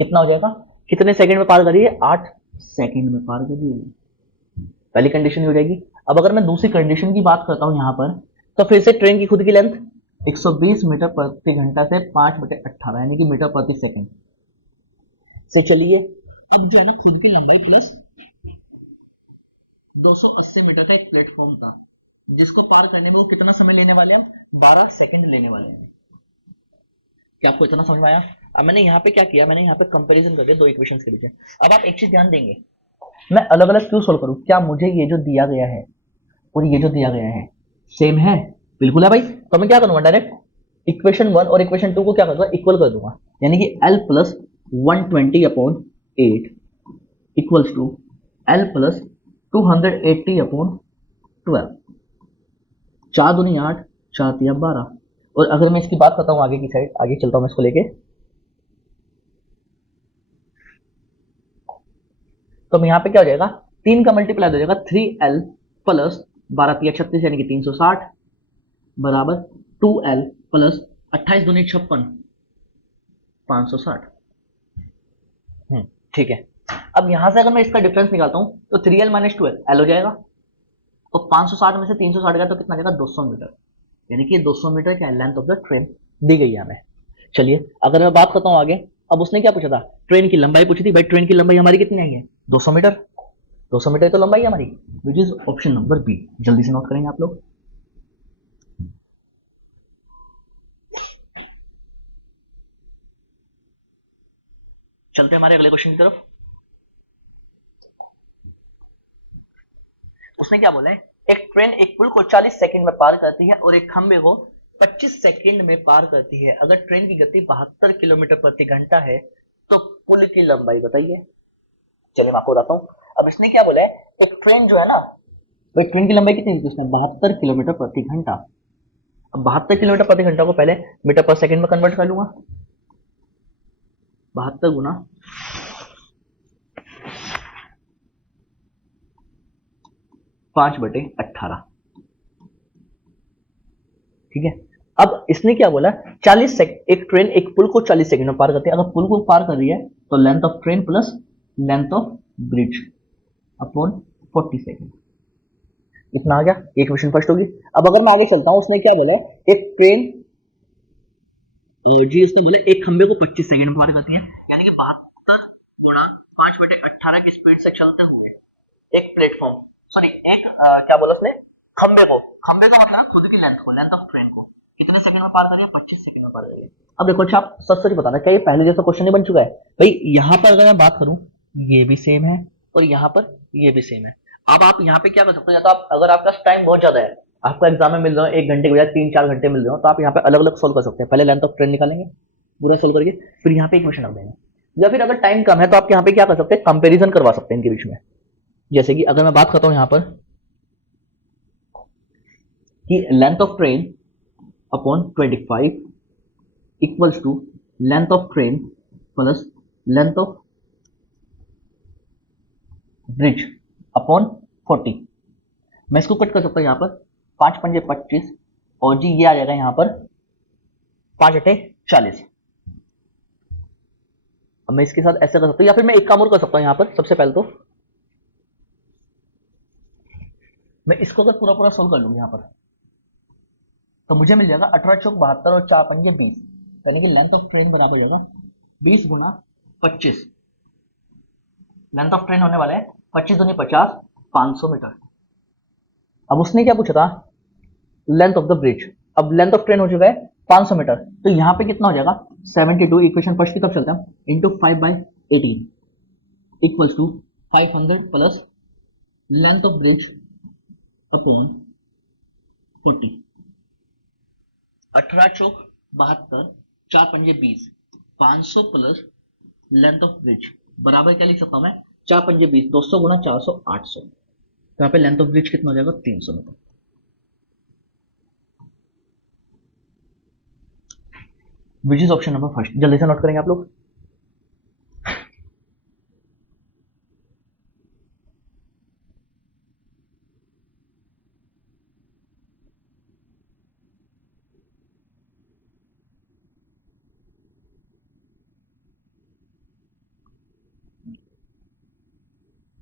कितना हो जाएगा, कितने सेकंड में पार करिए, 8 सेकंड में पार करिए, पहली कंडीशन हो जाएगी। अब अगर मैं दूसरी कंडीशन की बात करता हूं यहां पर, तो फिर से ट्रेन की खुद की लेंथ 120 मीटर प्रति घंटा से 5/18 यानी कि मीटर प्रति सेकंड से चलिए, अब जो है ना खुद की लंबाई प्लस 280 मीटर का एक प्लेटफॉर्म था जिसको पार करने में वो कितना समय लेने वाले हैं, 12 सेकंड लेने वाले हैं। क्या आपको इतना समझ में आया? अब मैंने यहाँ पे क्या किया, मैंने यहाँ पे कंपैरिजन कर दिया दो इक्वेशंस के बीच में। अब आप एक चीज ध्यान देंगे, मैं अलग अलग क्यों सोल्व करूं, क्या मुझे ये जो दिया गया है और ये जो दिया गया है सेम है? बिल्कुल है भाई। तो मैं क्या करूंगा, डायरेक्ट इक्वेशन 1 और इक्वेशन 2 को क्या करूंगा, इक्वल कर दूंगा, यानी कि L plus 120/8 equals to L plus 280/12, 4 दूनी 8, 4 तिया 12। और अगर मैं इसकी बात करता हूं आगे की साइड, आगे चलता हूं मैं इसको लेके, तो यहाँ पे क्या हो जाएगा, 3 का मल्टीप्लाई हो जाएगा 3L प्लस 12 तिया 36 यानी कि 360 बराबर 2L प्लस 28 दूनी 56 560। ठीक है। अब यहां से अगर मैं इसका डिफरेंस निकालता हूं तो 3L माइनस 2L L हो जाएगा, और 560 में से 360 गया तो कितना जाएगा, 200 मीटर, यानी कि 200 मीटर क्या लेंथ ऑफ द ट्रेन दी गई है हमें। चलिए, अगर मैं बात करता हूं आगे, अब उसने क्या पूछा था, ट्रेन की लंबाई पूछी थी। भाई ट्रेन की लंबाई हमारी कितनी आई है, 200 मीटर, 200 मीटर तो लंबाई है हमारी, which is option number B. जल्दी से नोट करेंगे आप लोग। चलते हैं हमारे अगले क्वेश्चन की तरफ। उसने क्या बोला है, एक ट्रेन एक पुल को 40 सेकंड में पार करती है और एक खंबे को 25 सेकंड में पार करती है। अगर ट्रेन की गति 72 किलोमीटर प्रति घंटा है तो पुल की लंबाई बताइए। चलिए मैं आपको बताता हूँ। अब इसने क्या बोला है, एक ट्रेन जो है ना, भाई ट्रेन की लंबाई कितनी है, इसमें 72 किलोमीटर प्रति घंटा। अब 72 किलोमीटर प्रति घंटा को पहले मीटर पर सेकंड में कन्वर्ट कर लूंगा, 72 गुना 5/18, ठीक है। अब इसने क्या बोला, 40 सेकंड, एक ट्रेन एक पुल को 40 सेकंड में पार करती है। अगर पुल को पार कर रही है तो length of train plus length of bridge upon 40 second, इतना आ गया, ये क्वेश्चन फर्स्ट होगी। अब अगर मैं आगे चलता हूं, उसने क्या बोला, एक ट्रेन जी, उसने बोला एक खंबे को 25 सेकंड में पार करती है, यानी कि 72 गुणा 5/18 की स्पीड से चलते हुए एक प्लेटफॉर्म, सॉरी एक क्या बोला उसने, खंबे को मतलब खुद की लेंथ को, लेंथ ऑफ ट्रेन को कितने सेकंड में पार करिए, 25 सेकंड में पार करिए। अब देखो अच्छा, आप सच सच बताना, क्या ये पहले जैसा क्वेश्चन नहीं बन चुका है? भाई यहाँ पर अगर मैं बात करूं, ये भी सेम है और यहाँ पर ये भी सेम है। अब आप यहाँ पे क्या कर सकते हो, या तो आप, अगर आपका टाइम बहुत ज्यादा है, आपको एग्जाम में मिल रहा है 1 घंटे के बजाय 3-4 घंटे मिल रहे हो, तो आप यहाँ पे अलग अलग सोल्व कर सकते हैं। पहले लेंथ ऑफ ट्रेन निकालेंगे पूरा सोल्व करके, फिर यहाँ पे इक्वेशन रख देंगे। या फिर अगर टाइम कम है तो आप यहाँ पे क्या कर सकते हैं, कंपेरिजन करवा सकते हैं इनके बीच में। जैसे कि अगर मैं बात करता हूँ यहाँ पर कि length of train upon 25 equals to length of train plus length of bridge upon 40। मैं इसको कट कर सकता हूं यहाँ पर, 5 पंजे 25 और जी ये आ जाएगा यहाँ पर 5/40। अब मैं इसके साथ ऐसा कर सकता हूँ, या फिर मैं एक काम और कर सकता हूँ यहाँ पर। सबसे पहले तो मैं इसको अगर पूरा पूरा सोल्व कर लूंगा यहाँ पर, तो मुझे मिल जाएगा 18 चौक 72 और 4 पंजे 20, यानी कि लेंथ ऑफ ट्रेन बराबर हो जाएगा 20 गुना 25। लेंथ ऑफ ट्रेन होने वाला है 25 दूनी 50, 500 मीटर। अब उसने क्या पूछा था, लेंथ ऑफ द ब्रिज। अब लेंथ ऑफ ट्रेन हो चुका है 500 मीटर, तो यहाँ पे कितना हो जाएगा 72, इक्वेशन फर्स्ट की तरफ चलते हैं, into 5/18 equals to 500 plus length of bridge upon 40। 18 चौक 72, 4 पंजे 20, 500 प्लस लेंथ ऑफ ब्रिज बराबर क्या लिख सकता हूं मैं, 4 पंजे 20, 200 गुना 400, 800। तो यहाँ पे लेंथ ऑफ ब्रिज कितना हो जाएगा 300 metre. Which is option number first, जल्दी से नोट करेंगे आप लोग।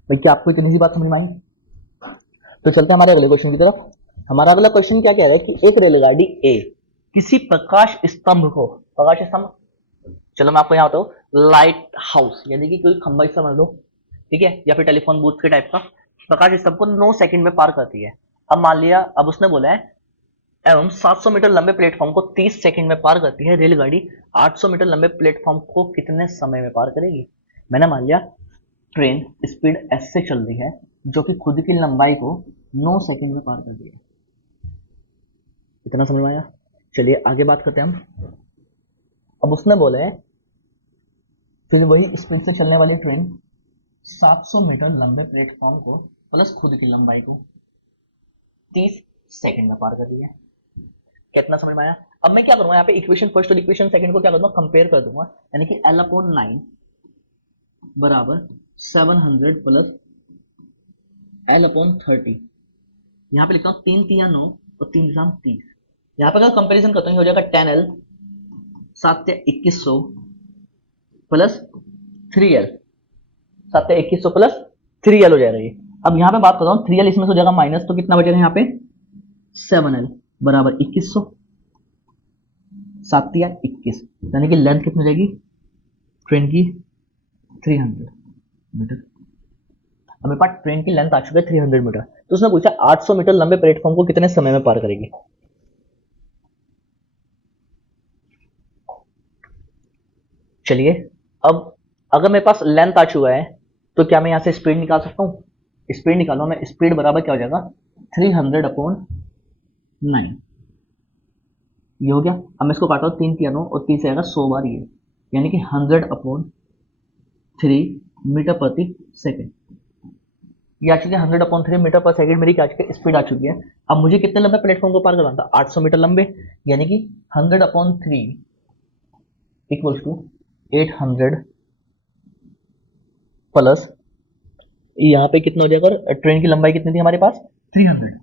भाई क्या आपको इतनी सी बात समझ में आई? तो चलते हैं हमारे अगले क्वेश्चन की तरफ। हमारा अगला क्वेश्चन क्या कह रहा है कि एक रेलगाड़ी ए किसी प्रकाश स्तंभ को, प्रकाश स्तंभ, चलो मैं आपको यहाँ बताऊँ, लाइट हाउस यानी कि कोई खंबा ही समझ लो, ठीक है, या फिर टेलीफोन बूथ के टाइप का, प्रकाश स्तंभ को 9 सेकंड में पार करती है। अब मान लिया, अब उसने बोला है एवं 700 मीटर लंबे प्लेटफॉर्म को 30 सेकंड में पार करती है रेलगाड़ी, 800 मीटर लंबे प्लेटफॉर्म को कितने समय में पार करेगी। मैंने मान लिया ट्रेन स्पीड एस से चल रही है, जो कि खुद की लंबाई को 9 सेकंड में पार कर दी है। इतना समझ में आया? चलिए आगे बात करते हैं हम। अब उसने बोला है फिर वही स्पीड से चलने वाली ट्रेन 700 मीटर लंबे प्लेटफॉर्म को प्लस खुद की लंबाई को 30 सेकंड में पार कर दी है। कितना समझ में आया? अब मैं क्या करूंगा, यहाँ पे इक्वेशन फर्स्ट और इक्वेशन सेकंड को क्या करूंगा, कंपेयर कर दूंगा, यानी कि L/9 बराबर 700 प्लस L/30। यहाँ पे लिखता हूँ 3 तिया 9 और 3 3 30। यहाँ पे अगर कंपेरिजन करता हूँ हो जाएगा 10L 7 2100 plus 3L 7 2100 plus 3L हो जाएगा ये। अब यहाँ पे बात करता हूँ 3L इसमें से हो जाएगा माइनस, तो कितना बचेगा यहाँ पे 7L बराबर 2100, 7 21, यानी कि लेंथ कितनी हो जाएगी ट्रेन की 300 मीटर। अब मेरे पास ट्रेन की लेंथ आ चुकी है 300 मीटर, तो उसने पूछा 800 मीटर लंबे प्लेटफॉर्म को कितने समय में पार करेगी। चलिए अब अगर मेरे पास लेंथ आ चुका है तो क्या मैं यहां से स्पीड निकाल सकता हूं? स्पीड निकालो, मैं स्पीड बराबर क्या हो जाएगा 300/9, ये हो गया। अब मैं इसको काटा हूं 3 3 9 और 3 से आएगा 100 बार ये, यानी कि 100/3 मीटर प्रति सेकेंड। ये आ चुकी है 100/3 मीटर पर सेकेंड, मेरी क्या आ चुकी है स्पीड आ चुकी है। अब मुझे कितने लंबे प्लेटफॉर्म को पार करना था 800 मीटर लंबे, यानी कि 100/3 इक्वल्स टू 800 प्लस यहाँ पे कितना हो जाएगा, और ट्रेन की लंबाई कितनी थी हमारे पास 300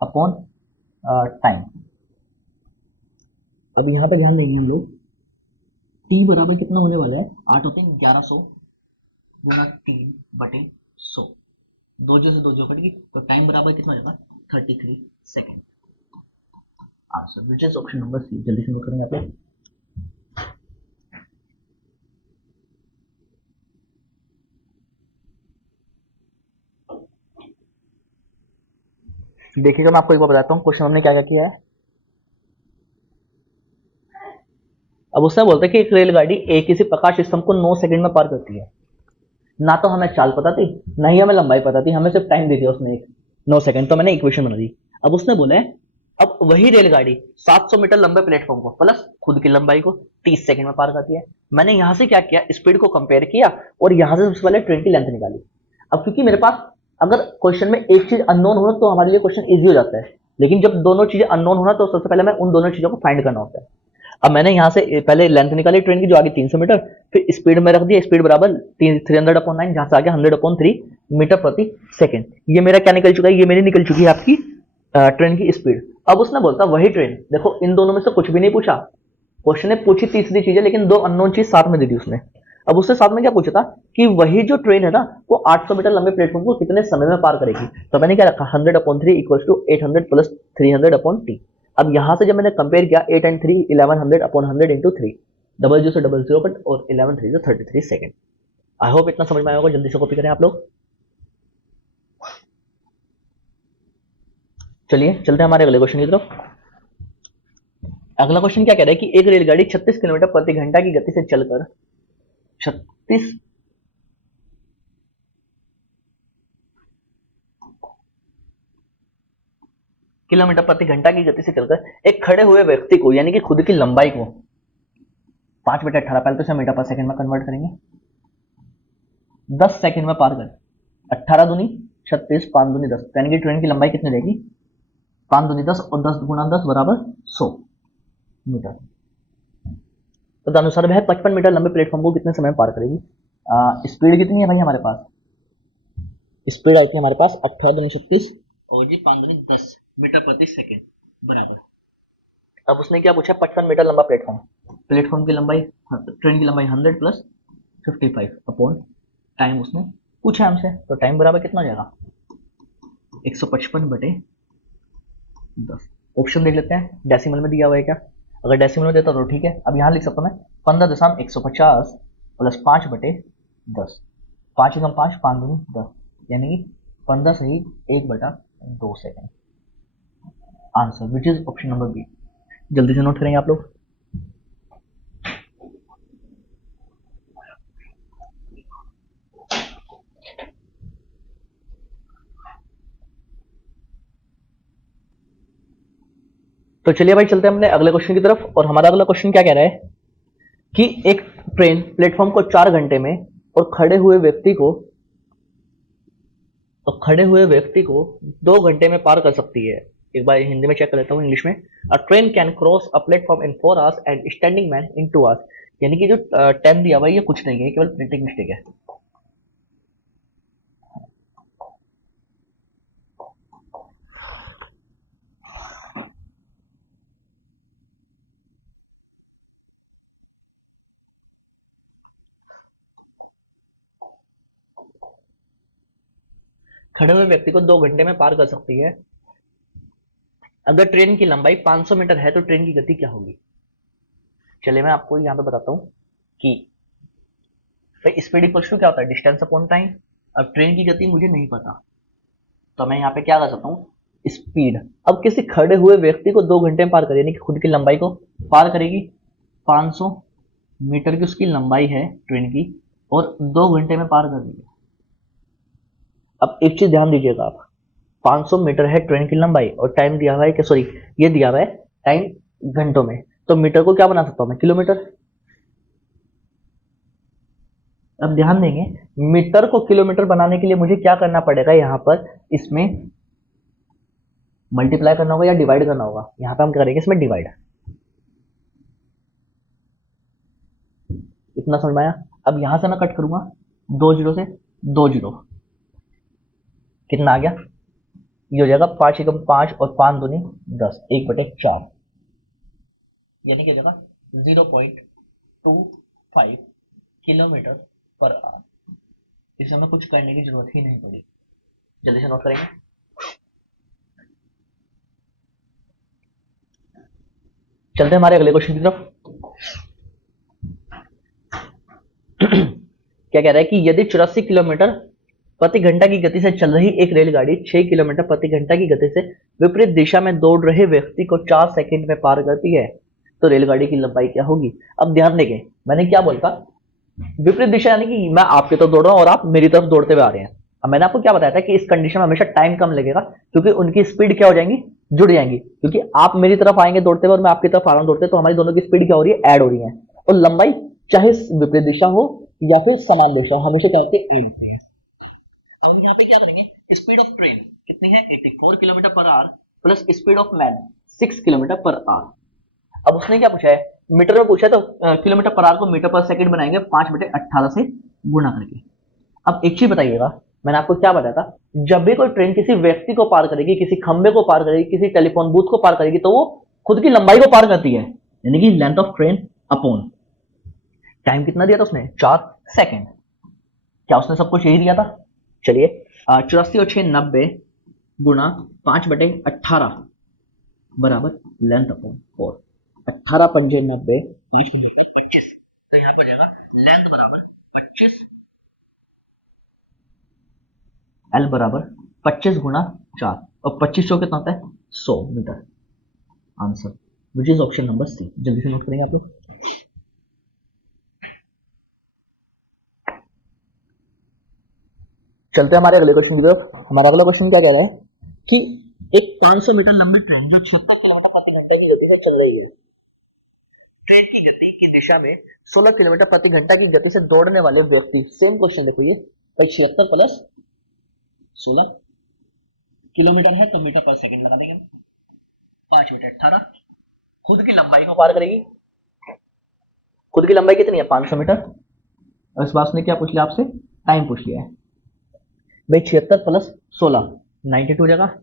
अपॉन टाइम। अब यहाँ पे ध्यान देंगे हम लोग, टी बराबर कितना होने वाला है, 8 होते हैं 1100 गुना 3/100, 2 जो से 2 जो कटेगी, तो टाइम बराबर कितना हो जाएगा 33 second. Answer which is option number C, जल्दी से नोट करेंगे आप लोग। देखिएगा मैं आपको एक बार बताता हूँ क्वेश्चन हमने क्या क्या किया है। अब उसमें बोलते हैं कि एक रेलगाड़ी एक किसी प्रकाश स्तंभ को 9 सेकंड में पार करती है। ना तो हमें चाल पता थी, ना ही हमें लंबाई पता थी, हमें सिर्फ टाइम दे दिया उसने 9 सेकंड, तो मैंने इक्वेशन बना दी। अब उसने बोला है अब वही रेलगाड़ी 700 मीटर लंबे प्लेटफॉर्म को प्लस खुद की लंबाई को 30 सेकंड में पार करती है। मैंने यहां से क्या किया, स्पीड को कंपेयर किया और यहां से सबसे पहले ट्रेन की लेंथ निकाली। अब क्योंकि मेरे पास अगर क्वेश्चन में एक चीज अननोन हो तो हमारे लिए क्वेश्चन इजी हो जाता है, लेकिन जब दोनों चीजें अननोन होना तो सबसे पहले मैं उन दोनों चीजों को फाइंड करना होता है। अब मैंने यहाँ से पहले लेंथ निकाली ट्रेन की जो आगे 300 मीटर, फिर स्पीड में रख दिया, स्पीड बराबर 300/9, जहां से आगे 100/3 मीटर प्रति सेकंड। ये मेरा क्या निकल चुका है, ये मेरी निकल चुकी है आपकी ट्रेन की स्पीड। अब उसने बोलता वही ट्रेन, देखो इन दोनों में से कुछ भी नहीं पूछा, क्वेश्चन ने पूछी तीसरी चीज है लेकिन 2 अननोन चीज साथ में दे दी उसने। अब उससे साथ में क्या पूछा था कि वही जो ट्रेन है ना वो 800 मीटर लंबे प्लेटफॉर्म को कितने समय में पार करेगी। तो मैंने क्या रखा 100/3 इक्वल्स टू 800 प्लस 300/t। अब यहाँ से जब मैंने कंपेयर किया 8 एंड 3 1100/100 इंटू 3 डबल जीरो से डबल जीरो बट और 11 3 33 सेकेंड। आई होप इतना समझ में आया होगा। जल्दी से कॉपी करें आप लोग। चलिए चलते हैं हमारे अगले क्वेश्चन की तरफ। अगला क्वेश्चन क्या कह रहा है कि एक रेलगाड़ी 36 किलोमीटर प्रति घंटा की गति से चलकर 36 किलोमीटर प्रति घंटा की गति से चलकर एक खड़े हुए व्यक्ति को यानी कि खुद की लंबाई को 5/18 पहले तो इसे मीटर पर सेकंड में कन्वर्ट करेंगे 10 सेकंड में पार कर 18 दूनी 36 5 दूनी 10 यानी कि ट्रेन की लंबाई कितनी रहेगी 5 दूनी 10 और 10 गुना 10 बराबर 100 मीटर। तो अनुसार वह 55 मीटर लंबे प्लेटफॉर्म को कितने समय में पार करेगी। स्पीड कितनी है भाई हमारे पास, स्पीड आई थी हमारे पास 18 दूनी 36 और जी 5 दूनी 10 मीटर प्रति सेकंड बराबर। अब उसने क्या पूछा 55 मीटर लंबा प्लेटफॉर्म, प्लेटफॉर्म की लंबाई ट्रेन की लंबाई 100 प्लस 55 अपॉन टाइम उसने पूछा हमसे। तो टाइम बराबर कितना हो जाएगा 155/10। ऑप्शन देख लेते हैं डेसिमल में दिया हुआ है क्या, अगर डेसिमल में देता तो ठीक है। अब यहाँ लिख सकता हूँ मैं 15.150 प्लस 5/10 5 एकम 5 5 दूनी 10 यानी कि 15 सही 1/2 second. Answer which is option number B. जल्दी से नोट करेंगे आप लोग। तो चलिए भाई चलते हैं अपने अगले क्वेश्चन की तरफ। और हमारा अगला क्वेश्चन क्या कह रहा है कि एक ट्रेन प्लेटफॉर्म को 4 घंटे में और खड़े हुए व्यक्ति को 2 घंटे में पार कर सकती है। एक बार हिंदी में चेक कर लेता हूँ इंग्लिश में। अ train can cross a platform in 4 hours and standing man in 2 hours. यानी कि जो टाइम दिया हुआ है ये कुछ नहीं है, केवल प्रिंटिंग मिस्टेक है। खड़े हुए व्यक्ति को 2 घंटे में पार कर सकती है। अगर ट्रेन की लंबाई 500 मीटर है तो ट्रेन की गति क्या होगी। चलिए मैं आपको यहाँ पे बताता हूँ कि भाई स्पीड इक्वल टू क्या होता है डिस्टेंस अपॉन टाइम। अब ट्रेन की गति मुझे नहीं पता तो मैं यहाँ पे क्या कर सकता हूँ स्पीड। अब किसी खड़े हुए व्यक्ति को 2 घंटे में पार करे यानी कि खुद की लंबाई को पार करेगी। 500 मीटर की उसकी लंबाई है ट्रेन की और 2 घंटे में पार कर देगी। अब एक चीज ध्यान दीजिएगा आप 500 मीटर है ट्रेन की लंबाई और टाइम दिया हुआ है कि सॉरी ये दिया हुआ है टाइम घंटों में, तो मीटर को क्या बना सकता हूं मैं किलोमीटर। अब ध्यान देंगे मीटर को किलोमीटर बनाने के लिए मुझे क्या करना पड़ेगा, यहाँ पर इसमें मल्टीप्लाई करना होगा या डिवाइड करना होगा। यहाँ पे हम क्या करेंगे इसमें डिवाइड। इतना समझ में आया। अब यहां से मैं कट करूंगा 2 जीरो से 2 जीरो कितना आ गया ये हो जाएगा 5 एकम 5 और 5 दूनी 10 1/4 यानी कि जगह 0.25 किलोमीटर पर आवर। इसे हमें कुछ करने की जरूरत ही नहीं पड़ी। जल्दी से नोट करेंगे। चलते हैं हमारे अगले क्वेश्चन की तरफ। क्या कह रहा है कि यदि 84 किलोमीटर प्रति घंटा की गति से चल रही एक रेलगाड़ी 6 किलोमीटर प्रति घंटा की गति से विपरीत दिशा में दौड़ रहे व्यक्ति को 4 सेकंड में पार करती है तो रेलगाड़ी की लंबाई क्या होगी। अब ध्यान देंगे मैंने क्या बोलता विपरीत दिशा यानी कि मैं आपकी तरफ दौड़ रहा हूं और आप मेरी तरफ दौड़ते हुए आ रहे हैं। अब मैंने आपको क्या बताया था कि इस कंडीशन में हमेशा टाइम कम लगेगा क्योंकि उनकी स्पीड क्या हो जाएंगी जुड़ जाएंगी। क्योंकि आप मेरी तरफ आएंगे दौड़ते हुए और मैं आपकी तरफ आ रहा हूं दौड़ते, तो हमारी दोनों की स्पीड क्या हो रही है ऐड हो रही है। और लंबाई चाहे विपरीत दिशा हो या फिर समान दिशा हो हमेशा क्या होती है ऐड होती है। अब यहाँ पे क्या करेंगे स्पीड ऑफ ट्रेन कितनी है 84 kilometre per hour plus speed of man 6 kilometre per our. अब उसने क्या पूछा है मीटर में पूछा है तो किलोमीटर पर आवर को मीटर पर सेकंड बनाएंगे 5/18 से गुणा करके। अब एक चीज बताइएगा मैंने आपको क्या बताया था जब भी कोई ट्रेन किसी व्यक्ति को पार करेगी किसी खंबे को पार करेगी किसी टेलीफोन बूथ को पार करेगी तो वो खुद की लंबाई को पार करती है यानी कि length of train upon time कितना दिया था उसने 4 सेकेंड। क्या उसने सब कुछ यही दिया था? चलिए 84 और 6 90 गुणा 5/18 बराबर लेंथ अपॉन 4। 18 पंजे 90, 5 पंजे 25, तो यहाँ पर जाएगा लेंथ बराबर 25, एल बराबर 25 गुणा 4, और 2500 कितना होता है? 100 metre. Answer which is option number C. जल्दी से नोट करेंगे आप लोग। चलते हैं हमारे अगले क्वेश्चन की तरफ। हमारा अगला क्वेश्चन क्या कह रहा है कि एक 500 मीटर लंबी ट्रेन जो 76 किलोमीटर प्रति घंटे की गति से चल रही है, ट्रेन की गति की दिशा में 16 किलोमीटर प्रति घंटा की गति से दौड़ने वाले व्यक्ति, सेम क्वेश्चन देखो ये भाई, 76 प्लस 16 किलोमीटर है तो मीटर पर सेकंड लगा देंगे, 5/18 खुद की लंबाई को पार करेगी। खुद की लंबाई कितनी है? 500 मीटर। और इस बात ने क्या पूछ लिया आपसे? टाइम पूछ लिया है भाई। 76 प्लस 16 92 जगह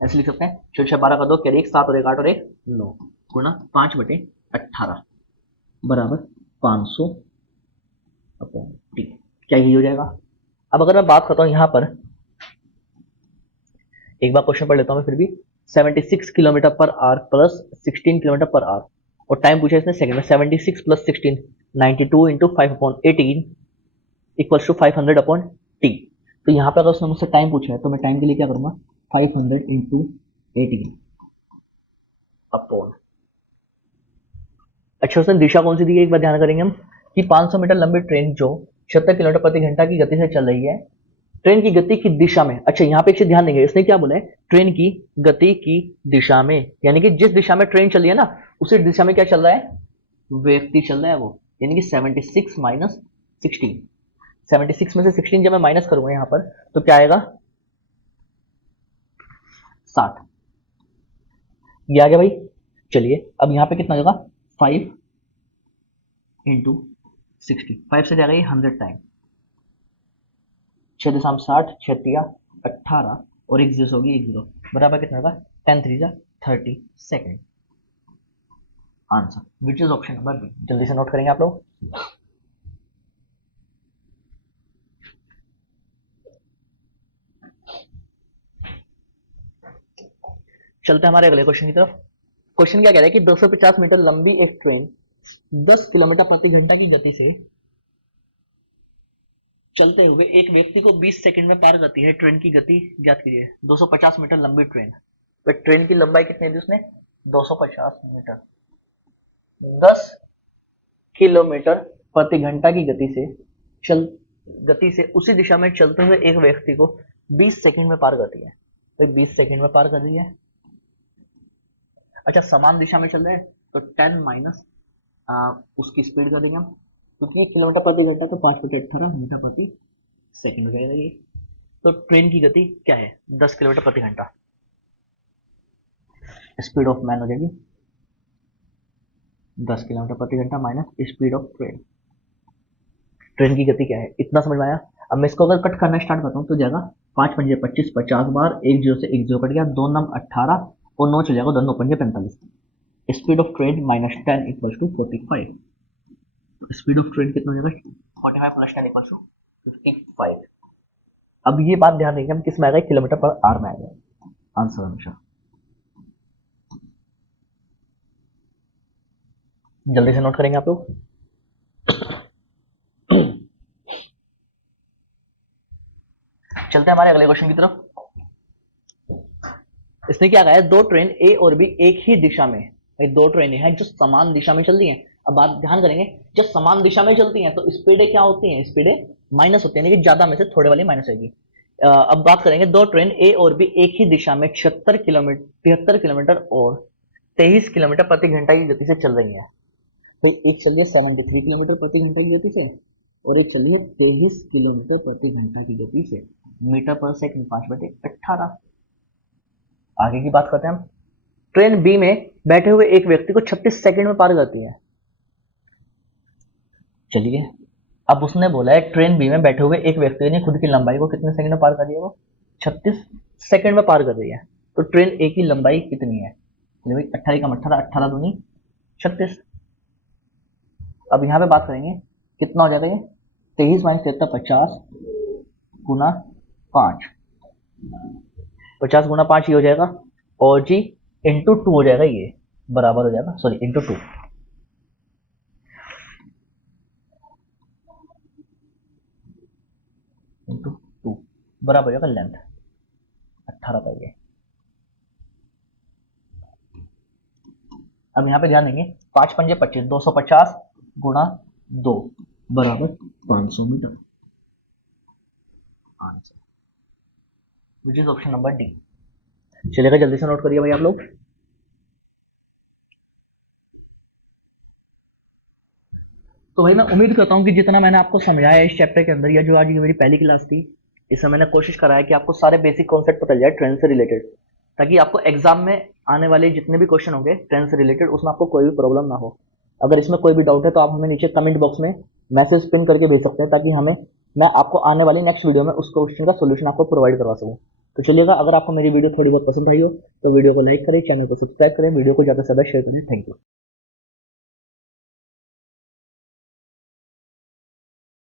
ऐसे लिख सकते हैं। 6 12 का 2 कैरी 1 7 और 1 8 और 1 9 गुणा 5/18 बराबर 500 अपॉन टी। क्या यही हो जाएगा? अब अगर मैं बात करता हूं यहां पर, एक बार क्वेश्चन पढ़ लेता हूं मैं फिर भी। 76 kilometre per hour plus 16 kilometre per hour, और टाइम पूछा इसने सेकंड में। 76 plus 16 92 into 5/18 equals to 500 upon T. तो यहाँ पर अगर उसने मुझसे टाइम पूछा है तो मैं टाइम के लिए क्या करूंगा? 500 इंटू 18 अपॉन, अच्छा उसने दिशा कौन सी दी है एक बार ध्यान करेंगे हम, कि 500 मीटर लंबी ट्रेन जो 76 किलोमीटर प्रति घंटा की गति से चल रही है, ट्रेन की गति की दिशा में। अच्छा यहाँ पे एक चीज ध्यान देंगे, इसने क्या बोला है? ट्रेन की गति की दिशा में, यानी कि जिस दिशा में ट्रेन चल रही है ना, उसी दिशा में क्या चल रहा है? व्यक्ति चल रहा है वो, यानी कि 76 माइनस 16। 76 में से 16 जब मैं माइनस करूंगा यहाँ पर तो क्या आएगा? 60। ये आ गया भाई। चलिए अब यहाँ पे कितना होगा? 5 इंटू 60, 5 से जाएगा ये 100 टाइम, 6.60 6 18 और एक जीरो होगी, एक जीरो बराबर कितना होगा? 10 3 30 second. Answer which is option number B. जल्दी से नोट करेंगे आप लोग। चलते हैं हमारे अगले क्वेश्चन की तरफ। क्वेश्चन क्या कह रहा है कि 250 मीटर लंबी एक ट्रेन 10 किलोमीटर प्रति घंटा की गति से चलते हुए एक व्यक्ति को 20 सेकंड में पार करती है। ट्रेन की गति ज्ञात कीजिए। 250 मीटर लंबी ट्रेन, तो ट्रेन की लंबाई कितनी दी उसने? 250 मीटर। 10 किलोमीटर प्रति घंटा की गति से उसी दिशा में चलते हुए एक व्यक्ति को 20 सेकंड में पार करती है। तो 20 सेकंड में पार कर रही है। अच्छा समान दिशा में चल रहा है तो 10 माइनस उसकी स्पीड कर देंगे हम, क्योंकि ये किलोमीटर प्रति घंटा तो 5/18 मीटर प्रति सेकंड हो जाएगा ये। तो ट्रेन की गति क्या है? 10 किलोमीटर प्रति घंटा। स्पीड ऑफ मैन हो जाएगी 10 किलोमीटर प्रति घंटा minus speed of train. Train की गति क्या है? इतना समझ में आया। अब मैं इसको अगर कट करना स्टार्ट करता हूँ तो जाएगा 5 पंजे 25, 50 बार, एक जीरो से एक जीरो कट गया, 2 नम 18 और 9 चल जाएगा, 2 9 पंजे 45। Speed of train minus 10 equals to 45। Speed of train कितना हो जाएगा? 45 प्लस 10 इक्वल्स टू 55। अब ये बात ध्यान देंगे हम किस में आएगा? किलोमीटर पर आवर में आएगा आंसर हमेशा। जल्दी से नोट करेंगे आप लोग। चलते हैं हमारे अगले क्वेश्चन की तरफ। इसने क्या कहा है? दो ट्रेन ए और बी एक ही दिशा में, भाई दो ट्रेनें हैं जो समान दिशा में चल रही हैं। अब बात ध्यान करेंगे, जब समान दिशा में चलती हैं तो स्पीडें क्या होती हैं? स्पीडें माइनस होती है, यानी कि ज्यादा में से थोड़े वाली माइनस होगी। अब बात करेंगे, दो ट्रेन ए और बी एक ही दिशा में 73 किलोमीटर और 23 किलोमीटर प्रति घंटा की गति से चल रही है। भाई एक चल रही है 73 किलोमीटर प्रति घंटा की गति से और एक चल रही है 23 किलोमीटर प्रति घंटा की गति से, मीटर पर सेकंड 5/18। आगे की बात करते हैं हम। ट्रेन बी में बैठे हुए एक व्यक्ति को 36 सेकंड में पार करती है। चलिए अब उसने बोला है ट्रेन बी में बैठे हुए एक व्यक्ति ने खुद की लंबाई को कितने सेकंड में पार कर दिया? वो 36 सेकंड में पार कर रही है। तो ट्रेन ए की लंबाई कितनी है? 28 का 18, 18 दूनी 36। अब यहाँ पे बात करेंगे कितना हो जाएगा ये 23 माइनस 73 50 गुना 5, 50 गुना 5 ये हो जाएगा, और जी इंटू 2 हो जाएगा, ये बराबर हो जाएगा, सॉरी इंटू 2, इंटू 2 बराबर हो जाएगा लेंथ 18 पाई है। अब यहाँ पे ध्यान देंगे 5 पंजे 25, 250 गुना 2 बराबर 500 metre, answer which is option number D. चलेगा, जल्दी से नोट करिए भाई आप लोग। तो भाई मैं उम्मीद करता हूँ कि जितना मैंने आपको समझाया इस चैप्टर के अंदर, या जो आज की मेरी पहली क्लास थी, इसमें मैंने कोशिश करा है कि आपको सारे बेसिक कॉन्सेप्ट पता जाए ट्रेन से रिलेटेड, ताकि आपको एग्जाम में आने वाले जितने भी क्वेश्चन होंगे ट्रेन से रिलेटेड, उसमें आपको कोई भी प्रॉब्लम ना हो। अगर इसमें कोई भी डाउट है तो आप हमें नीचे कमेंट बॉक्स में मैसेज पिन करके भेज सकते हैं, ताकि मैं आपको आने वाली नेक्स्ट वीडियो में उस क्वेश्चन का सोल्यूशन आपको प्रोवाइड करवा सकूँ। तो चलिएगा, अगर आपको मेरी वीडियो थोड़ी बहुत पसंद आई हो तो वीडियो को लाइक करें, चैनल को सब्सक्राइब करें, वीडियो को ज़्यादा से ज़्यादा शेयर करें। Thank you.